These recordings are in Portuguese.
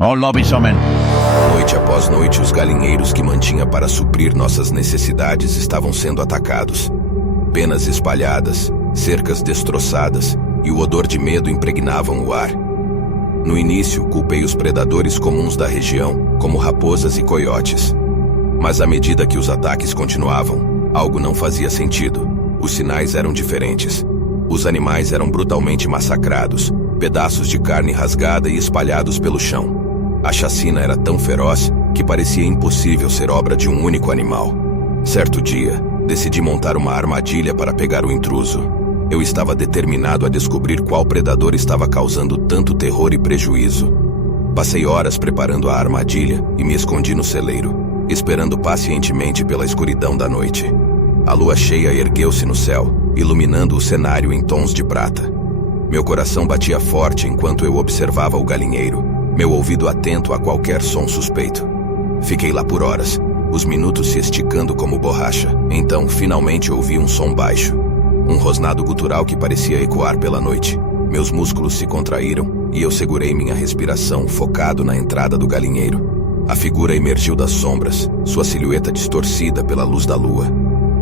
Ó lobisomem. Noite após noite, os galinheiros que mantinha para suprir nossas necessidades estavam sendo atacados. Penas espalhadas, cercas destroçadas e o odor de medo impregnavam o ar. No início, culpei os predadores comuns da região, como raposas e coiotes. Mas à medida que os ataques continuavam, algo não fazia sentido. Os sinais eram diferentes. Os animais eram brutalmente massacrados, pedaços de carne rasgada e espalhados pelo chão. A chacina era tão feroz que parecia impossível ser obra de um único animal. Certo dia, decidi montar uma armadilha para pegar o intruso. Eu estava determinado a descobrir qual predador estava causando tanto terror e prejuízo. Passei horas preparando a armadilha e me escondi no celeiro, esperando pacientemente pela escuridão da noite. A lua cheia ergueu-se no céu, iluminando o cenário em tons de prata. Meu coração batia forte enquanto eu observava o galinheiro, meu ouvido atento a qualquer som suspeito. Fiquei lá por horas, os minutos se esticando como borracha. Então, finalmente ouvi um som baixo. Um rosnado gutural que parecia ecoar pela noite. Meus músculos se contraíram e eu segurei minha respiração, focado na entrada do galinheiro. A figura emergiu das sombras, sua silhueta distorcida pela luz da lua.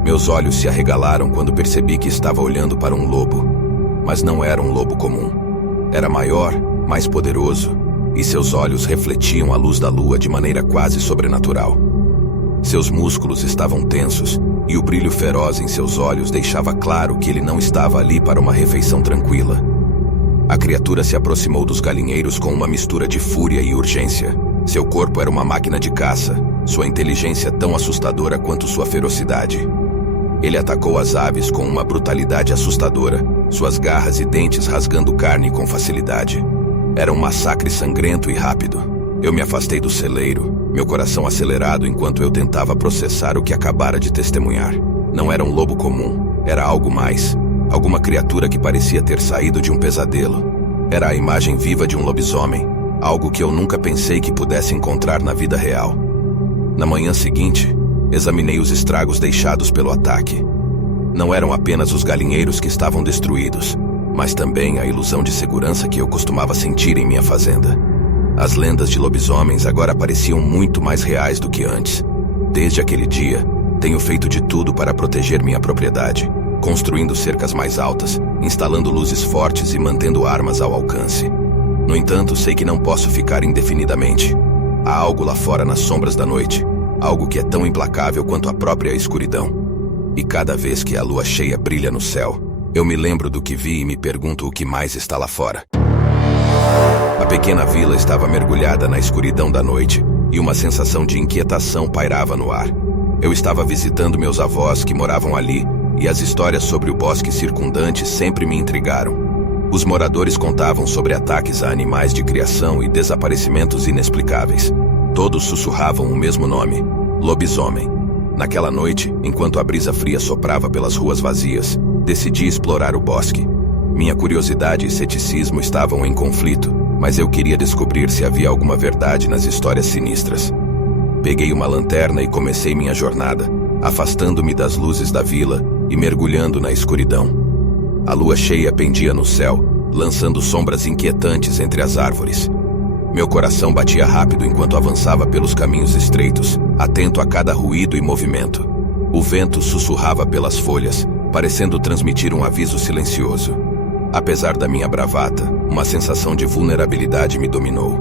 Meus olhos se arregalaram quando percebi que estava olhando para um lobo. Mas não era um lobo comum. Era maior, mais poderoso, e seus olhos refletiam a luz da lua de maneira quase sobrenatural. Seus músculos estavam tensos, e o brilho feroz em seus olhos deixava claro que ele não estava ali para uma refeição tranquila. A criatura se aproximou dos galinheiros com uma mistura de fúria e urgência. Seu corpo era uma máquina de caça, sua inteligência tão assustadora quanto sua ferocidade. Ele atacou as aves com uma brutalidade assustadora, suas garras e dentes rasgando carne com facilidade. Era um massacre sangrento e rápido. Eu me afastei do celeiro, meu coração acelerado enquanto eu tentava processar o que acabara de testemunhar. Não era um lobo comum, era algo mais. Alguma criatura que parecia ter saído de um pesadelo. Era a imagem viva de um lobisomem, algo que eu nunca pensei que pudesse encontrar na vida real. Na manhã seguinte, examinei os estragos deixados pelo ataque. Não eram apenas os galinheiros que estavam destruídos, mas também a ilusão de segurança que eu costumava sentir em minha fazenda. As lendas de lobisomens agora pareciam muito mais reais do que antes. Desde aquele dia, tenho feito de tudo para proteger minha propriedade, construindo cercas mais altas, instalando luzes fortes e mantendo armas ao alcance. No entanto, sei que não posso ficar indefinidamente. Há algo lá fora nas sombras da noite, algo que é tão implacável quanto a própria escuridão. E cada vez que a lua cheia brilha no céu, eu me lembro do que vi e me pergunto o que mais está lá fora. A pequena vila estava mergulhada na escuridão da noite e uma sensação de inquietação pairava no ar. Eu estava visitando meus avós que moravam ali e as histórias sobre o bosque circundante sempre me intrigaram. Os moradores contavam sobre ataques a animais de criação e desaparecimentos inexplicáveis. Todos sussurravam o mesmo nome, lobisomem. Naquela noite, enquanto a brisa fria soprava pelas ruas vazias, decidi explorar o bosque. Minha curiosidade e ceticismo estavam em conflito, mas eu queria descobrir se havia alguma verdade nas histórias sinistras. Peguei uma lanterna e comecei minha jornada, afastando-me das luzes da vila e mergulhando na escuridão. A lua cheia pendia no céu, lançando sombras inquietantes entre as árvores. Meu coração batia rápido enquanto avançava pelos caminhos estreitos, atento a cada ruído e movimento. O vento sussurrava pelas folhas, parecendo transmitir um aviso silencioso. Apesar da minha bravata, uma sensação de vulnerabilidade me dominou.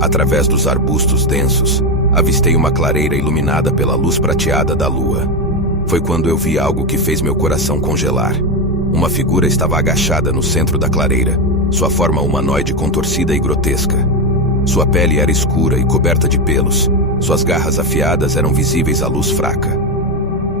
Através dos arbustos densos, avistei uma clareira iluminada pela luz prateada da lua. Foi quando eu vi algo que fez meu coração congelar. Uma figura estava agachada no centro da clareira, sua forma humanoide contorcida e grotesca. Sua pele era escura e coberta de pelos. Suas garras afiadas eram visíveis à luz fraca.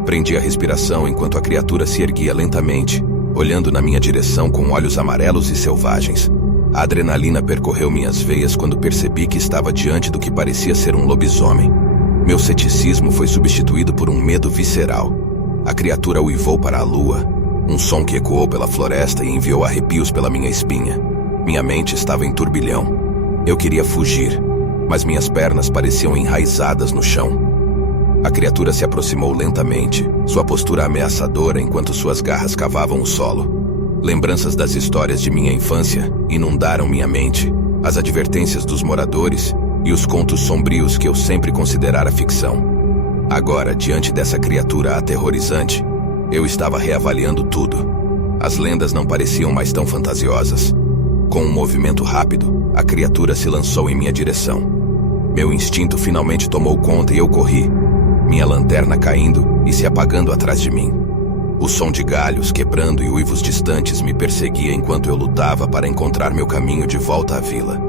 Prendi a respiração enquanto a criatura se erguia lentamente, olhando na minha direção com olhos amarelos e selvagens. A adrenalina percorreu minhas veias quando percebi que estava diante do que parecia ser um lobisomem. Meu ceticismo foi substituído por um medo visceral. A criatura uivou para a lua, um som que ecoou pela floresta e enviou arrepios pela minha espinha. Minha mente estava em turbilhão. Eu queria fugir, mas minhas pernas pareciam enraizadas no chão. A criatura se aproximou lentamente, sua postura ameaçadora enquanto suas garras cavavam o solo. Lembranças das histórias de minha infância inundaram minha mente. As advertências dos moradores e os contos sombrios que eu sempre considerara ficção. Agora, diante dessa criatura aterrorizante, eu estava reavaliando tudo. As lendas não pareciam mais tão fantasiosas. Com um movimento rápido, a criatura se lançou em minha direção. Meu instinto finalmente tomou conta e eu corri, minha lanterna caindo e se apagando atrás de mim. O som de galhos quebrando e uivos distantes me perseguia enquanto eu lutava para encontrar meu caminho de volta à vila.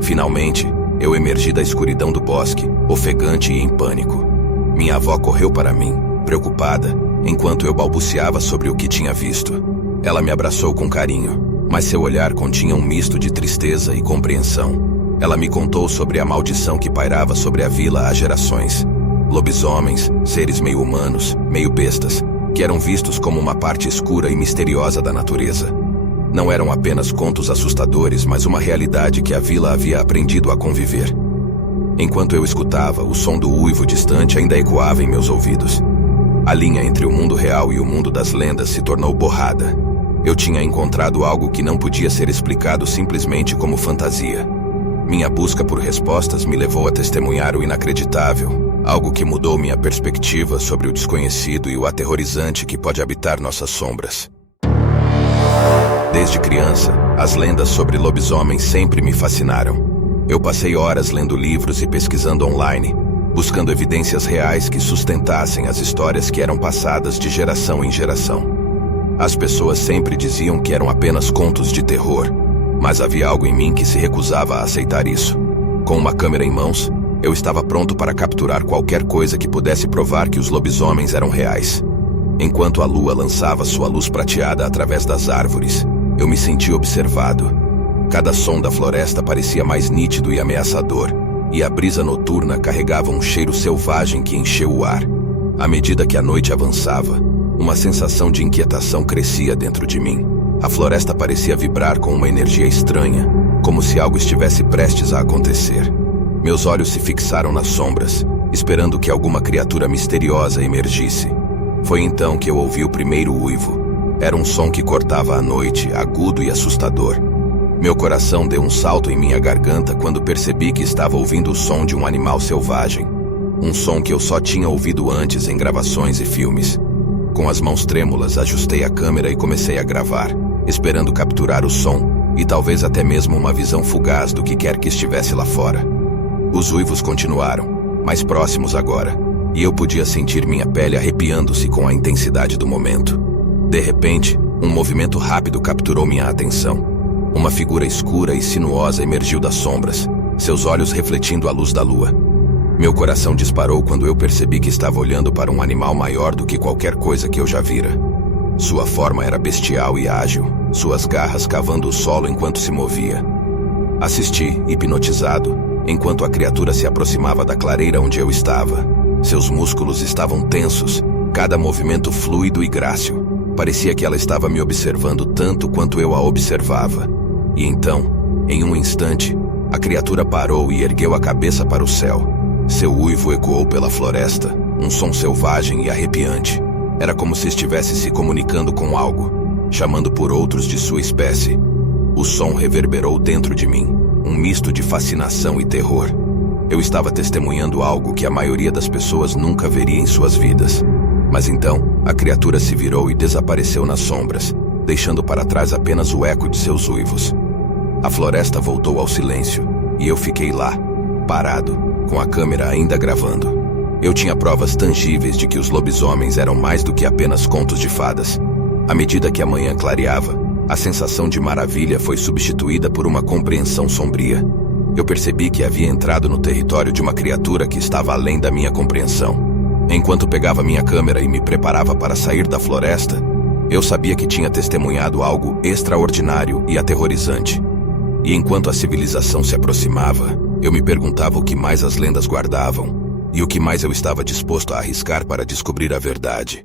Finalmente, eu emergi da escuridão do bosque, ofegante e em pânico. Minha avó correu para mim, preocupada, enquanto eu balbuciava sobre o que tinha visto. Ela me abraçou com carinho, mas seu olhar continha um misto de tristeza e compreensão. Ela me contou sobre a maldição que pairava sobre a vila há gerações. Lobisomens, seres meio humanos, meio bestas, que eram vistos como uma parte escura e misteriosa da natureza. Não eram apenas contos assustadores, mas uma realidade que a vila havia aprendido a conviver. Enquanto eu escutava, o som do uivo distante ainda ecoava em meus ouvidos. A linha entre o mundo real e o mundo das lendas se tornou borrada. Eu tinha encontrado algo que não podia ser explicado simplesmente como fantasia. Minha busca por respostas me levou a testemunhar o inacreditável, algo que mudou minha perspectiva sobre o desconhecido e o aterrorizante que pode habitar nossas sombras. Desde criança, as lendas sobre lobisomens sempre me fascinaram. Eu passei horas lendo livros e pesquisando online, buscando evidências reais que sustentassem as histórias que eram passadas de geração em geração. As pessoas sempre diziam que eram apenas contos de terror, mas havia algo em mim que se recusava a aceitar isso. Com uma câmera em mãos, eu estava pronto para capturar qualquer coisa que pudesse provar que os lobisomens eram reais. Enquanto a lua lançava sua luz prateada através das árvores, eu me senti observado. Cada som da floresta parecia mais nítido e ameaçador, e a brisa noturna carregava um cheiro selvagem que encheu o ar. À medida que a noite avançava, uma sensação de inquietação crescia dentro de mim. A floresta parecia vibrar com uma energia estranha, como se algo estivesse prestes a acontecer. Meus olhos se fixaram nas sombras, esperando que alguma criatura misteriosa emergisse. Foi então que eu ouvi o primeiro uivo. Era um som que cortava a noite, agudo e assustador. Meu coração deu um salto em minha garganta quando percebi que estava ouvindo o som de um animal selvagem. Um som que eu só tinha ouvido antes em gravações e filmes. Com as mãos trêmulas, ajustei a câmera e comecei a gravar, esperando capturar o som e talvez até mesmo uma visão fugaz do que quer que estivesse lá fora. Os uivos continuaram, mais próximos agora, e eu podia sentir minha pele arrepiando-se com a intensidade do momento. De repente, um movimento rápido capturou minha atenção. Uma figura escura e sinuosa emergiu das sombras, seus olhos refletindo a luz da lua. Meu coração disparou quando eu percebi que estava olhando para um animal maior do que qualquer coisa que eu já vira. Sua forma era bestial e ágil, suas garras cavando o solo enquanto se movia. Assisti, hipnotizado, enquanto a criatura se aproximava da clareira onde eu estava. Seus músculos estavam tensos, cada movimento fluido e grácil. Parecia que ela estava me observando tanto quanto eu a observava. E então, em um instante, a criatura parou e ergueu a cabeça para o céu. Seu uivo ecoou pela floresta, um som selvagem e arrepiante. Era como se estivesse se comunicando com algo, chamando por outros de sua espécie. O som reverberou dentro de mim, um misto de fascinação e terror. Eu estava testemunhando algo que a maioria das pessoas nunca veria em suas vidas. Mas então, a criatura se virou e desapareceu nas sombras, deixando para trás apenas o eco de seus uivos. A floresta voltou ao silêncio, e eu fiquei lá, parado, com a câmera ainda gravando. Eu tinha provas tangíveis de que os lobisomens eram mais do que apenas contos de fadas. À medida que a manhã clareava, a sensação de maravilha foi substituída por uma compreensão sombria. Eu percebi que havia entrado no território de uma criatura que estava além da minha compreensão. Enquanto pegava minha câmera e me preparava para sair da floresta, eu sabia que tinha testemunhado algo extraordinário e aterrorizante. E enquanto a civilização se aproximava, eu me perguntava o que mais as lendas guardavam e o que mais eu estava disposto a arriscar para descobrir a verdade.